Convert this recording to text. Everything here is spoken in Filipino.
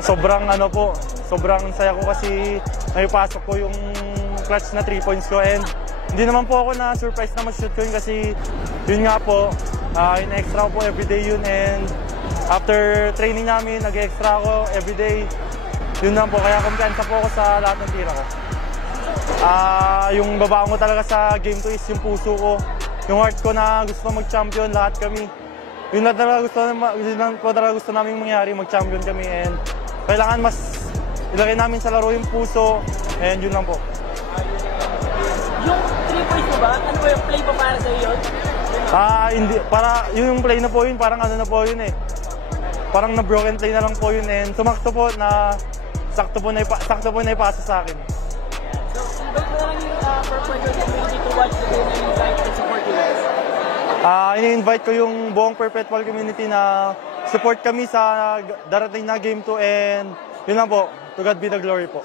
Sobrang sobrang saya ko kasi naipasok ko yung clutch na 3 points ko, and hindi naman po ako na-surprise na mag-shoot ko yun kasi yun nga po, in-extra ko po everyday yun, and after training namin, nag-extra ako everyday. Yun lang po, kaya kumpiyansa po ako sa lahat ng tira ko. Yung babaong ko talaga sa game 2 is yung puso ko, yung heart ko na gusto mag-champion, lahat kami. Yun lang talaga gusto namin mangyari, mag-champion kami, and kailangan mas ilagay namin sa laro yung puso, and yun lang po. Yung 3 points mo ba? Ano ba yung play pa para sa iyo? Hindi, yung play na po yun, parang na po yun eh. Parang na broken play na lang po yun, and sumakto po na sakto po na ipasa sa akin. So, invite mo lang yung Purple community to watch the game and invite and support you guys. Ini-invite ko yung buong Perpetual community na support kami sa darating na Game 2, and yun lang po, to God be the glory po.